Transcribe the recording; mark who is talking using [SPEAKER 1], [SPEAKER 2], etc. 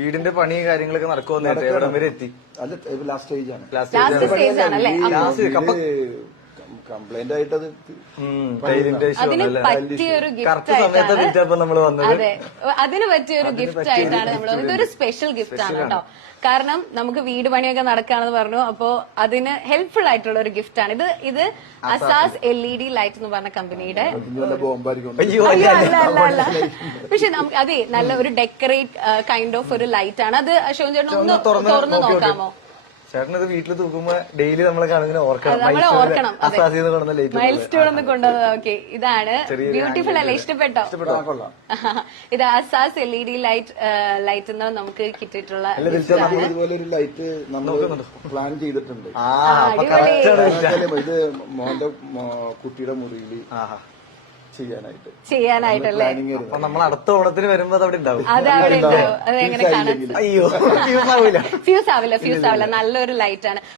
[SPEAKER 1] വീടിന്റെ പണി കാര്യങ്ങളൊക്കെ നടക്കുമെന്ന് എവിടം വരെ എത്തി?
[SPEAKER 2] അല്ല ലാസ്റ്റ് സ്റ്റേജ് ആണ്.
[SPEAKER 3] ലാസ്റ്റ് സ്റ്റേജ് ആണല്ലേ അപ്പൊ
[SPEAKER 2] കംപ്ലൈന്റ് ആയിട്ടത്
[SPEAKER 1] ടൈലിന്റെ
[SPEAKER 3] അതിന് പറ്റിയ ഒരു
[SPEAKER 1] കറക്റ്റ്
[SPEAKER 3] ഗിഫ്റ്റ്
[SPEAKER 1] സമയത്ത്
[SPEAKER 3] ആയിട്ടാണ്
[SPEAKER 1] നമ്മൾ വന്നത്?
[SPEAKER 3] അതെ. അതിന് പറ്റിയ ഒരു ഗിഫ്റ്റ് ആയിട്ടാണ് നമ്മൾ ഇതൊരു സ്പെഷ്യൽ ഗിഫ്റ്റ് ആണ് കേട്ടോ. കാരണം നമുക്ക് വീട് പണിയൊക്കെ നടക്കുകയാണെന്ന് പറഞ്ഞു. അപ്പോ അതിന് ഹെൽപ്ഫുൾ ആയിട്ടുള്ള ഒരു ഗിഫ്റ്റ് ആണ്. ഇത് ഇത് അസാസ് എൽ ഇ ഡി ലൈറ്റ് എന്ന് പറഞ്ഞ കമ്പനിയുടെ
[SPEAKER 2] വല്ല ബോംബായിരിക്കും.
[SPEAKER 1] അയ്യോ
[SPEAKER 3] അല്ല അല്ല പക്ഷെ നമുക്ക് അതെ നല്ല ഒരു ഡെക്കറേറ്റ് കൈൻഡ് ഓഫ് ഒരു ലൈറ്റ് ആണ്. അത് അശോകൻ ചേട്ടൻ ഒന്ന് തുറന്ന് നോക്കാമോ?
[SPEAKER 1] ചേട്ടൻ ഇത് വീട്ടിൽ തൂക്കുമ്പോ ഡെയിലി നമ്മളെ കാണുന്ന ഓർക്കണം.
[SPEAKER 3] നമ്മളെ ഓർക്കണം. അതെ.
[SPEAKER 1] അസാസിന്ന് കൊണ്ടുവന്ന ലേറ്റ്
[SPEAKER 3] മൈൽ സ്റ്റോൺ ഒന്ന് കൊണ്ടുവന്നത് ഓക്കെ ഇതാണ്. ബ്യൂട്ടിഫുൾ അല്ലേ? ഇഷ്ടപ്പെട്ടോ?
[SPEAKER 2] കൊള്ളാം.
[SPEAKER 3] ഇത് Asas L E D light light എന്ന് നമുക്ക് കിട്ടിയിട്ടുള്ള
[SPEAKER 2] നമ്മൾ ഇതുപോലെ ഒരു ലൈറ്റ് നമ്മൾ പ്ലാൻ ചെയ്തിട്ടുണ്ട്.
[SPEAKER 1] ആ അപ്പൊ കറക്റ്റ് ആണ്.
[SPEAKER 2] ഇത് മോന്റെ മോ- കുട്ടിയുടെ മുറിയിൽ
[SPEAKER 1] ആഹാ.
[SPEAKER 2] ചെയ്യാനായിട്ട്.
[SPEAKER 3] ചെയ്യാനായിട്ടല്ലേ?
[SPEAKER 1] അപ്പൊ നമ്മൾ അടുത്ത ഓണത്തിന് വരുമ്പോ അവിടെ ഉണ്ടാവും.
[SPEAKER 3] അത് അവിടെ ഉണ്ടാവും. എങ്ങനെ കാണാൻ
[SPEAKER 1] അയ്യോ
[SPEAKER 3] ഫ്യൂസ് ആവില്ല ഫ്യൂസ് ആവില്ല നല്ലൊരു ലൈറ്റ് ആണ്.